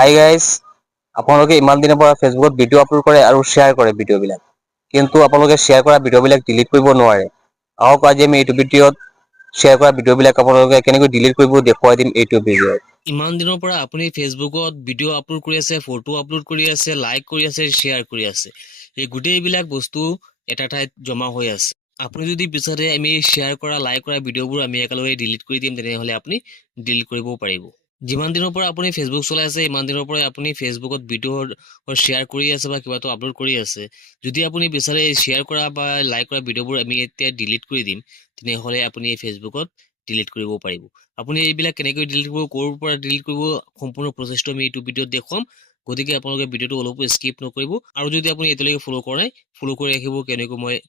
Hi guys, আপোনালোকে ইমান দিনৰ পৰা ফেচবুকত ভিডিঅ' আপলোড কৰে আৰু শ্বেয়াৰ কৰে ভিডিঅ'বিলাক, কিন্তু আপোনালোকে শ্বেয়াৰ কৰা ভিডিঅ'বিলাক ডিলিট কৰিব নোৱাৰে। আহক আজি আমি এইটো ভিডিঅ'ত শ্বেয়াৰ কৰা ভিডিঅ'বিলাক আপোনালোকে কেনেকৈ ডিলিট কৰিব দেখুৱাই দিম এইটো ভিডিঅ'ত। ইমান দিনৰ পৰা আপুনি ফেচবুকত ভিডিঅ' আপলোড কৰি আছে, ফটো আপলোড কৰি আছে, লাইক কৰি আছে, শ্বেয়াৰ কৰি আছে। এই গোটেইবিলাক বস্তু এটা ঠাইত জমা হৈ আছে। আপুনি যদি বিচাৰে আমি শ্বেয়াৰ কৰা, লাইক কৰা ভিডিঅ'বোৰ আমি একেলগে ডিলিট কৰি দিম, তেনেহ'লে আপুনি ডিলিট কৰিবও পাৰিব। যিমান দিনৰ পৰা আপুনি ফেচবুক চলাই আছে, ইমান দিনৰ পৰা আপুনি ফেচবুকত ভিডিঅ' শ্বেয়াৰ কৰি আছে বা কিবাটো আপলোড কৰি আছে। যদি আপুনি বিচাৰে শ্বেয়াৰ কৰা বা লাইক কৰা ভিডিঅ'বোৰ আমি এতিয়া ডিলিট কৰি দিম, তেনেহ'লে আপুনি ফেচবুকত ডিলিট কৰিব পাৰিব। আপুনি এইবিলাক কেনেকৈ ডিলিট কৰিব, ক'ৰ পৰা ডিলিট কৰিব, সম্পূৰ্ণ প্ৰচেছটো আমি এইটো ভিডিঅ'ত দেখুৱাম। গতিকে আপোনালোকে ভিডিঅ'টো অলপো স্কিপ নকৰিব। আৰু যদি আপুনি এতিয়ালৈকে ফ'ল' কৰা নাই, ফ'ল' কৰি ৰাখিব,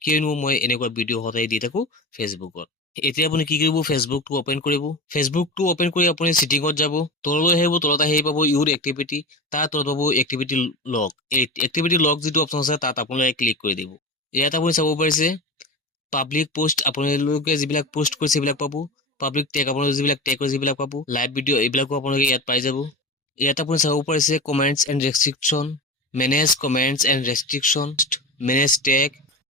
কিয়নো মই এনেকুৱা ভিডিঅ' সদায় দি থাকোঁ ফেচবুকত। এতিয়া আপুনি কি কৰিব, ফেচবুকটো অ'পেন কৰিব। ফেচবুকটো অ'পেন কৰি আপুনি ছেটিঙত যাব, তললৈ আহিব, তলত আহি পাব ইউৰ এক্টিভিটি, তাৰ তলত পাব এক্টিভিটি লগ। এই এক্টিভিটি লগ যিটো অপশ্যন আছে তাত আপোনালোকে ক্লিক কৰি দিব। ইয়াত আপুনি চাব পাৰিছে পাব্লিক পোষ্ট, আপোনালোকে যিবিলাক পোষ্ট কৰিছে সেইবিলাক পাব। পাব্লিক টেগ, আপোনালোকে যিবিলাক টেগ কৰিছে সেইবিলাক পাব। লাইভ ভিডিঅ' এইবিলাকো আপোনালোকে ইয়াত পাই যাব। ইয়াত আপুনি চাব পাৰিছে comments and restriction, manage comments and restriction, manage tag,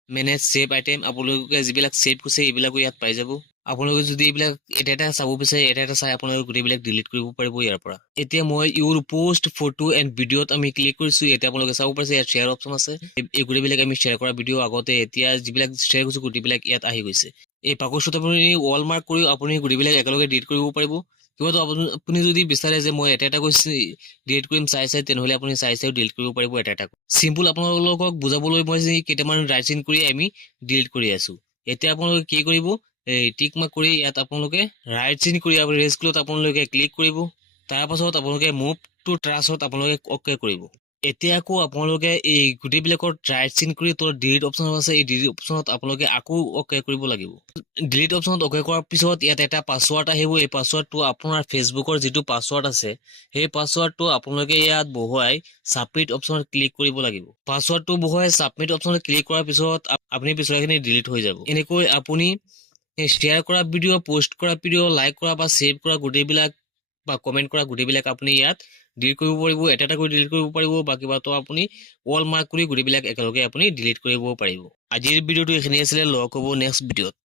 manage save item. আপোনালোকে যিবিলাক ছেভ কৰিছে এইবিলাকো ইয়াত পাই যাব। আপোনালোকে যদি এইবিলাক এটা এটা চাব বিচাৰে, এটা এটা চাই আপোনালোকে গোটেইবিলাক ডিলিট কৰিব পাৰিব ইয়াৰ পৰা। এতিয়া মই ইউৰ পোষ্ট, ফটো এণ্ড ভিডিঅ'ত আমি ক্লিক কৰিছোঁ। এতিয়া আপোনালোকে চাব পাৰিছে ইয়াত শ্বেয়াৰ অপশ্যন আছে। এই গোটেইবিলাক আমি শ্বেয়াৰ কৰা ভিডিঅ' আগতে এতিয়া যিবিলাক শ্বেয়াৰ কৰিছোঁ গোটেইবিলাক ইয়াত আহি গৈছে। এই বাকচটোত আপুনি ৱাল মাৰ্ক কৰি আপুনি গোটেইবিলাক একেলগে ডিলিট কৰিব পাৰিব। কিয়নো আপুনি যদি বিচাৰে যে মই এটা এটা কৈছে ডিলিট কৰিম চাই তেনেহ'লে আপুনি চাই ডিলিট কৰিব পাৰিব এটা এটা। চিম্পুল আপোনালোকক বুজাবলৈ মই কেইটামান ৰাইট চিন কৰি আমি ডিলিট কৰি আছোঁ। এতিয়া আপোনালোকে কি কৰিব, এই টিক মাৰ্ক কৰি ইয়াত আপোনালোকে ৰাইট চিন কৰি ৰেজকুলত আপোনালোকে ক্লিক কৰিব। তাৰপাছত আপোনালোকে মুভ টু ট্ৰাছত আপোনালোকে অ'কে কৰিব। এতিয়া আকৌ আপোনালোকে এই গোটেইবিলাকৰ ৰাইট চিন কৰি তলত ডিলিট অপশ্যন আছে, এই ডিলিট অপশ্যনত আপোনালোকে আকৌ অ'কে কৰিব লাগিব। ডিলিট অপশ্যনত অ'কে কৰাৰ পিছত ইয়াত এটা পাছৱাৰ্ড আহিব। এই পাছৱাৰ্ডটো আপোনাৰ ফেচবুকৰ যিটো পাছৱাৰ্ড আছে, সেই পাছৱাৰ্ডটো আপোনালোকে ইয়াত বহুৱাই ছাবমিট অপশ্যনত ক্লিক কৰিব লাগিব। পাছৱাৰ্ডটো বহুৱাই ছাবমিট অপশ্যনত ক্লিক কৰাৰ পিছত আপুনি পিছৰখিনি ডিলিট হৈ যাব। এনেকৈ আপুনি শ্বেয়াৰ কৰা ভিডিঅ', পোষ্ট কৰা ভিডিঅ', লাইক কৰা বা ছেভ কৰা গোটেইবিলাক বা কমেণ্ট কৰা গোটেইবিলাক আপুনি ইয়াত ডিলিট কৰিব পাৰিব। এটা এটা কৰি ডিলিট কৰিব পাৰিব বা কিবাটো আপুনি ৱাল মাৰ্ক কৰি গোটেইবিলাক একেলগে আপুনি ডিলিট কৰিব পাৰিব। আজিৰ ভিডিঅ'টো এইখিনি আছিলে, লগ হ'ব নেক্সট ভিডিঅ'ত।